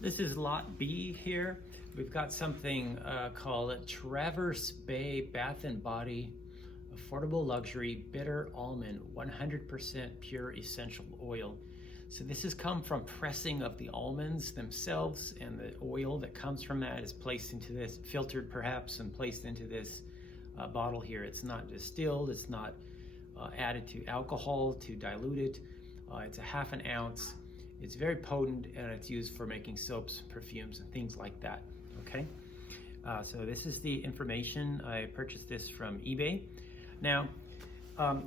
This is lot B here. We've got something called Traverse Bay Bath and Body Affordable Luxury Bitter Almond 100% Pure Essential Oil. So this has come from pressing of the almonds themselves, and the oil that comes from that is placed into this, filtered perhaps, and placed into this bottle here. It's not distilled, it's not added to alcohol to dilute it. It's a ½ ounce. It's very potent, and it's used for making soaps, perfumes, and things like that, okay? So this is the information. I purchased this from eBay. Now,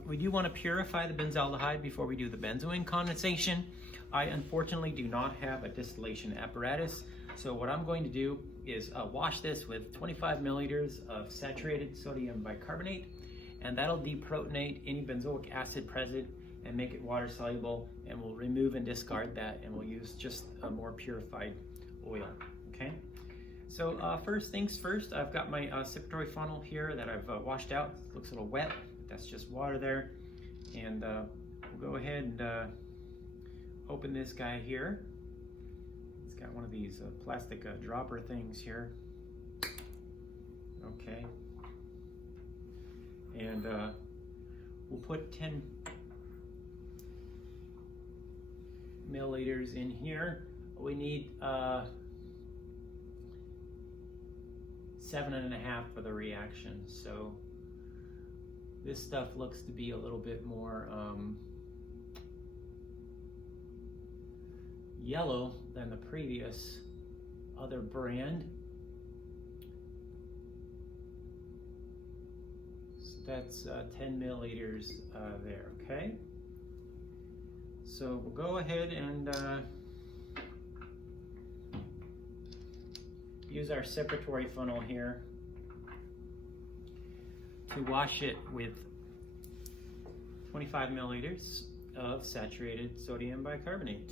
we do want to purify the benzaldehyde before we do the benzoin condensation. I unfortunately do not have a distillation apparatus, so what I'm going to do is wash this with 25 milliliters of saturated sodium bicarbonate, and that'll deprotonate any benzoic acid present and make it water soluble, and we'll remove and discard that, and we'll use just a more purified oil, okay? So first things first, I've got my separatory funnel here that I've washed out. It looks a little wet, but that's just water there. And we'll go ahead and open this guy here. It's got one of these plastic dropper things here. Okay. And we'll put 10 milliliters in here. We need 7.5 for the reaction. So this stuff looks to be a little bit more yellow than the previous other brand. So that's 10 milliliters there, okay? So we'll go ahead and use our separatory funnel here to wash it with 25 milliliters of saturated sodium bicarbonate.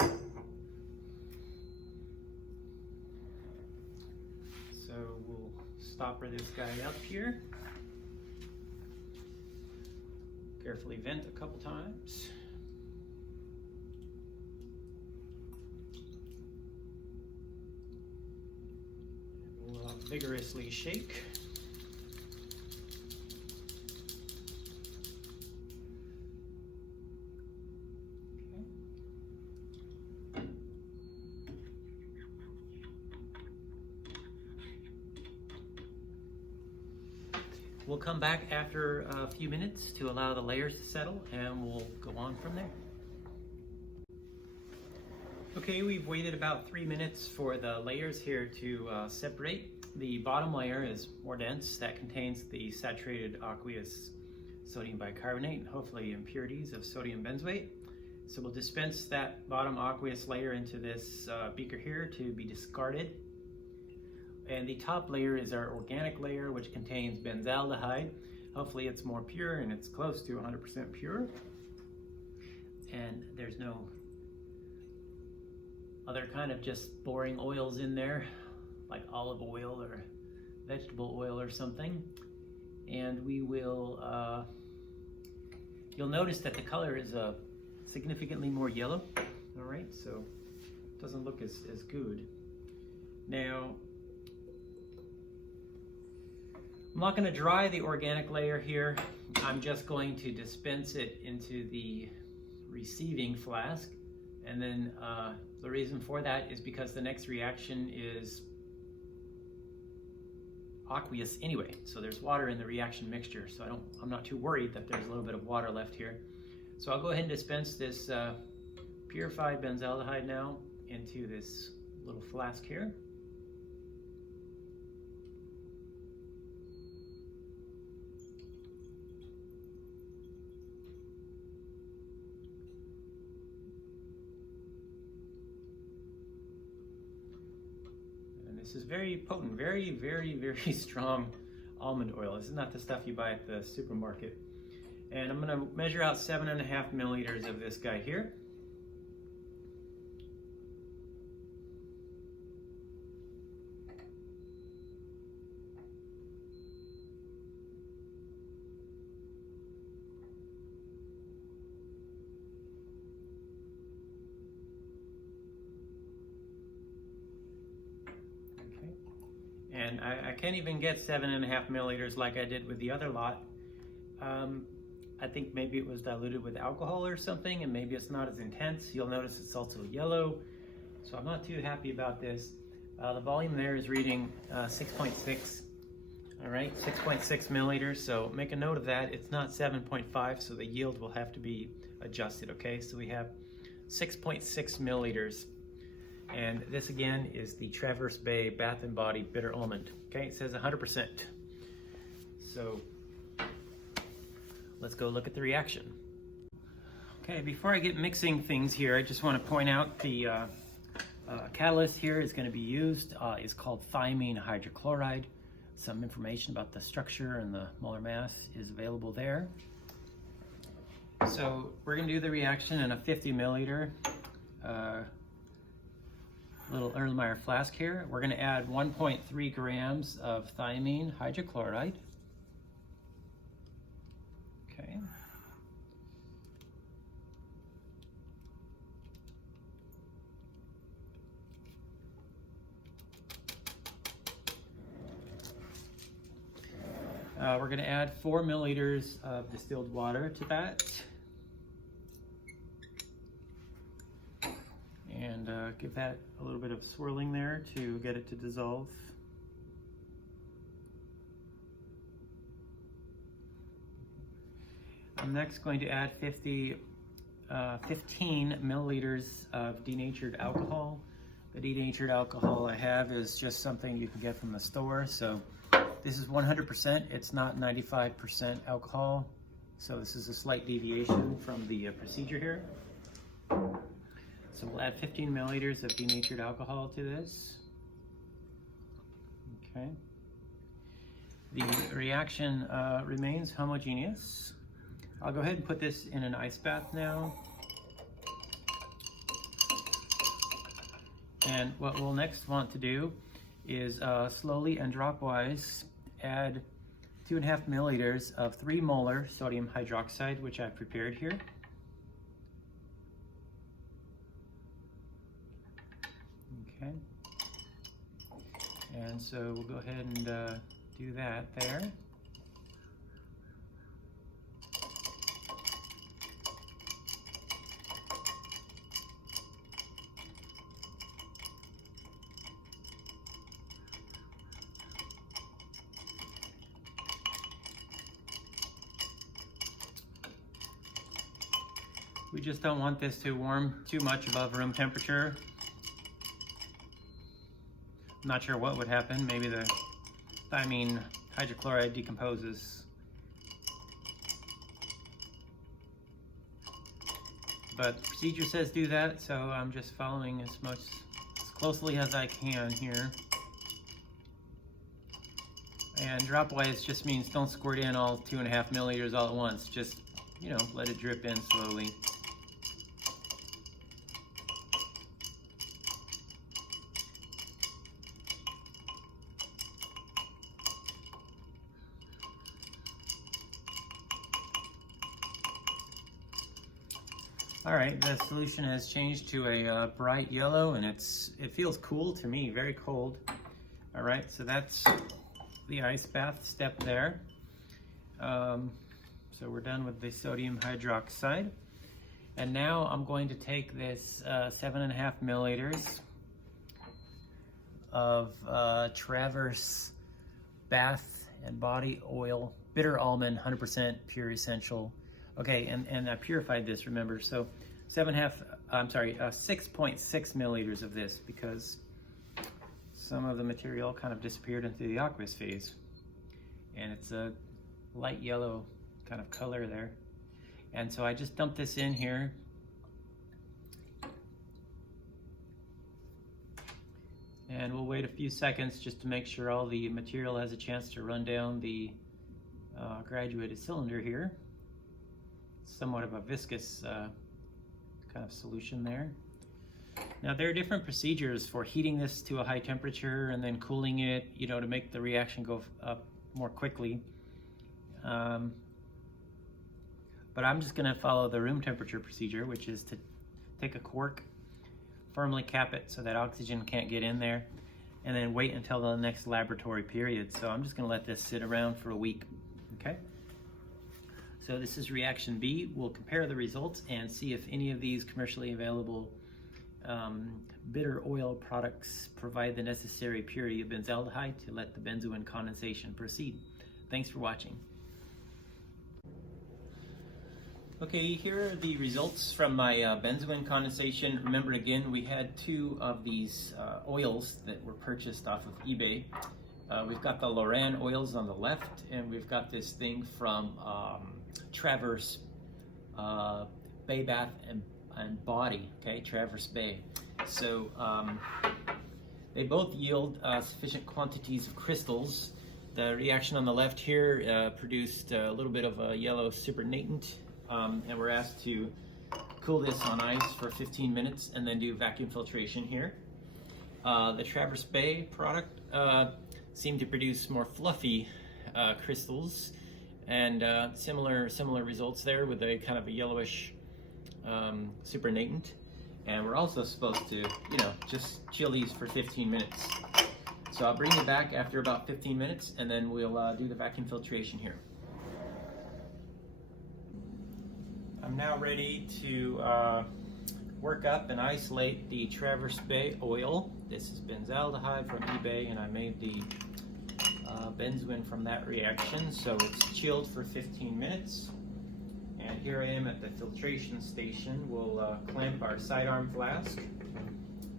Okay. So we'll stopper this guy up here. Carefully vent a couple times. We'll vigorously shake. We'll come back after a few minutes to allow the layers to settle, and we'll go on from there. Okay, we've waited about 3 minutes for the layers here to separate. The bottom layer is more dense. That contains the saturated aqueous sodium bicarbonate and hopefully impurities of sodium benzoate. So we'll dispense that bottom aqueous layer into this beaker here to be discarded. And the top layer is our organic layer, which contains benzaldehyde. Hopefully it's more pure, and it's close to 100% pure. And there's no other kind of just boring oils in there, like olive oil or vegetable oil or something. And we will, you'll notice that the color is significantly more yellow. All right, so it doesn't look as good. Now, I'm not going to dry the organic layer here. I'm just going to dispense it into the receiving flask. And then the reason for that is because the next reaction is aqueous anyway. So there's water in the reaction mixture. So I'm not too worried that there's a little bit of water left here. So I'll go ahead and dispense this purified benzaldehyde now into this little flask here. This is very potent, very, very, very strong almond oil. This is not the stuff you buy at the supermarket. And I'm going to measure out 7.5 milliliters of this guy here. And I can't even get 7.5 milliliters like I did with the other lot. I think maybe it was diluted with alcohol or something, and maybe it's not as intense. You'll notice it's also yellow, so I'm not too happy about this. The volume there is reading 6.6. All right, 6.6 milliliters, so make a note of that. It's not 7.5, so the yield will have to be adjusted, okay? So we have 6.6 milliliters. And this again is the Traverse Bay Bath & Body Bitter Almond. Okay, it says 100%. So let's go look at the reaction. Okay, before I get mixing things here, I just want to point out the catalyst here is going to be used is called thiamine hydrochloride. Some information about the structure and the molar mass is available there. So we're going to do the reaction in a 50 milliliter little Erlenmeyer flask here. We're going to add 1.3 grams of thiamine hydrochloride. Okay. We're going to add 4 milliliters of distilled water to that. And give that a little bit of swirling there to get it to dissolve. I'm next going to add 15 milliliters of denatured alcohol. The denatured alcohol I have is just something you can get from the store. So this is 100%, it's not 95% alcohol. So this is a slight deviation from the procedure here. So we'll add 15 milliliters of denatured alcohol to this. Okay. The reaction remains homogeneous. I'll go ahead and put this in an ice bath now. And what we'll next want to do is slowly and dropwise add 2.5 milliliters of 3 molar sodium hydroxide, which I've prepared here. Okay. And so we'll go ahead and do that there. We just don't want this to warm too much above room temperature. I'm not sure what would happen. Maybe the thiamine hydrochloride decomposes. But the procedure says do that, so I'm just following as closely as I can here. And dropwise just means don't squirt in all 2.5 milliliters all at once. Just, you know, let it drip in slowly. All right, the solution has changed to a bright yellow, and it feels cool to me, very cold. All right, so that's the ice bath step there. So we're done with the sodium hydroxide. And now I'm going to take this 7.5 milliliters of Traverse Bath and Body Oil, Bitter Almond, 100% pure essential. Okay, and I purified this, remember, so 6.6 milliliters of this, because some of the material kind of disappeared into the aqueous phase. And it's a light yellow kind of color there. And so I just dumped this in here. And we'll wait a few seconds just to make sure all the material has a chance to run down the graduated cylinder here. Somewhat of a viscous kind of solution there. Now there are different procedures for heating this to a high temperature and then cooling it, you know, to make the reaction go up more quickly. But I'm just going to follow the room temperature procedure, which is to take a cork, firmly cap it so that oxygen can't get in there, and then wait until the next laboratory period. So I'm just going to let this sit around for a week. Okay. So this is reaction B. We'll compare the results and see if any of these commercially available bitter oil products provide the necessary purity of benzaldehyde to let the benzoin condensation proceed. Thanks for watching. Okay, here are the results from my benzoin condensation. Remember again, we had two of these oils that were purchased off of eBay. We've got the Loran oils on the left, and we've got this thing from Traverse Bay Bath and Body, okay, Traverse Bay. So they both yield sufficient quantities of crystals. The reaction on the left here produced a little bit of a yellow supernatant, and we're asked to cool this on ice for 15 minutes and then do vacuum filtration here. The Traverse Bay product seemed to produce more fluffy crystals, and similar results there with a kind of a yellowish supernatant. And we're also supposed to, just chill these for 15 minutes. So I'll bring you back after about 15 minutes, and then we'll do the vacuum filtration here. I'm now ready to work up and isolate the Traverse Bay oil. This is benzaldehyde from eBay, and I made the benzoin from that reaction. So it's chilled for 15 minutes. And here I am at the filtration station. We'll clamp our sidearm flask,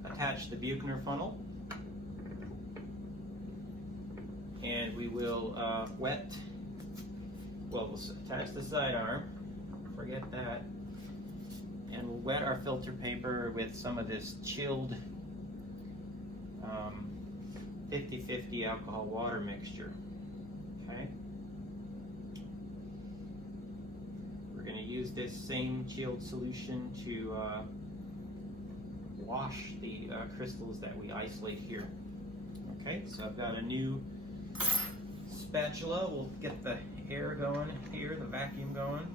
attach the Buchner funnel, and we will we'll attach the sidearm, forget that, and we'll wet our filter paper with some of this chilled 50-50 alcohol water mixture. Okay. We're going to use this same chilled solution to wash the crystals that we isolate here. Okay, so I've got a new spatula. We'll get the air going here, the vacuum going.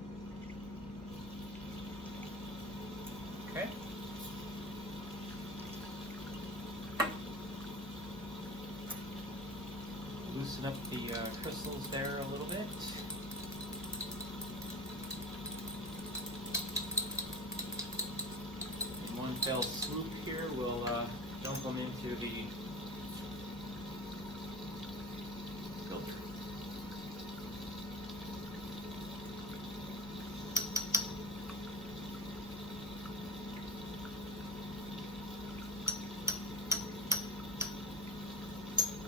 Okay. Loosen up the crystals there a little bit. In one fell swoop here, we'll dump them into the filter.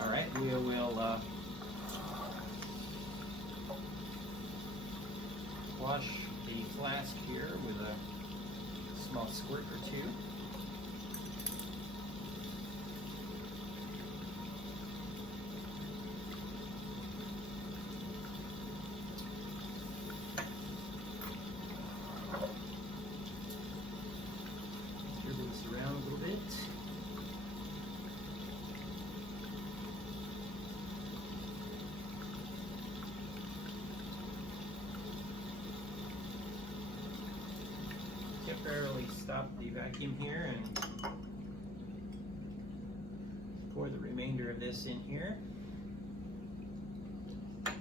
All right, we will wash the flask here with a small squirt or two. Turn this around a little bit. Temporarily stop the vacuum here and pour the remainder of this in here, and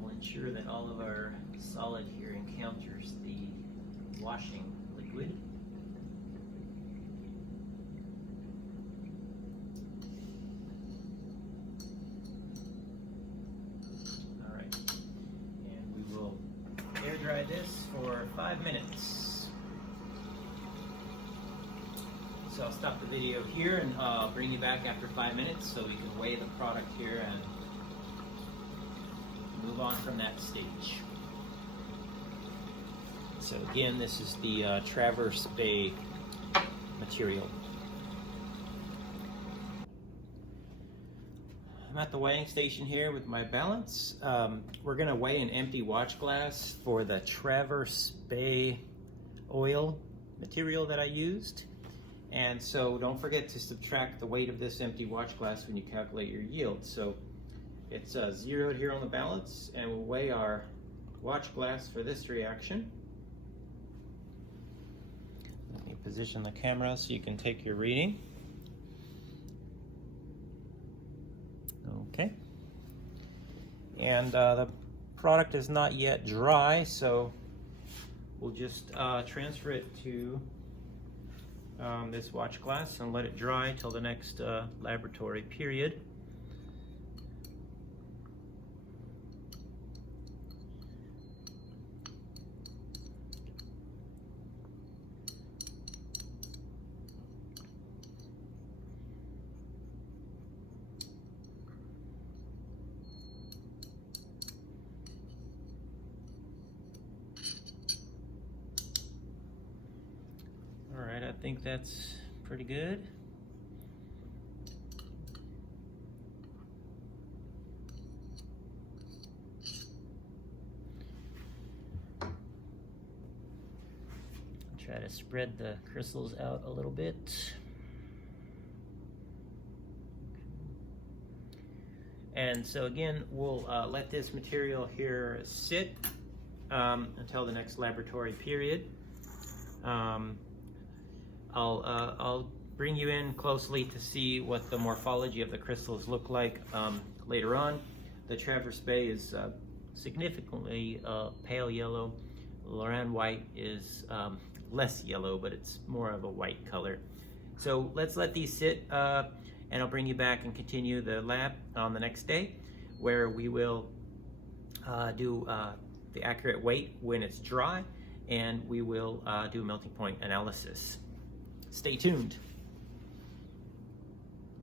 we'll ensure that all of our solid here encounters the washing liquid. All right, and we will air dry this for 5 minutes. So I'll stop the video here and bring you back after 5 minutes so we can weigh the product here and move on from that stage. So again, this is the Traverse Bay material. I'm at the weighing station here with my balance. We're going to weigh an empty watch glass for the Traverse Bay oil material that I used. And so don't forget to subtract the weight of this empty watch glass when you calculate your yield. So it's zeroed here on the balance, and we'll weigh our watch glass for this reaction. Let me position the camera so you can take your reading. Okay. And the product is not yet dry, so we'll just transfer it to this watch glass and let it dry till the next laboratory period. All right, I think that's pretty good. Try to spread the crystals out a little bit. And so again, we'll let this material here sit until the next laboratory period. I'll bring you in closely to see what the morphology of the crystals look like later on. The Traverse Bay is significantly pale yellow. Lorraine white is less yellow, but it's more of a white color. So let's let these sit, and I'll bring you back and continue the lab on the next day, where we will do the accurate weight when it's dry, and we will do melting point analysis. Stay tuned.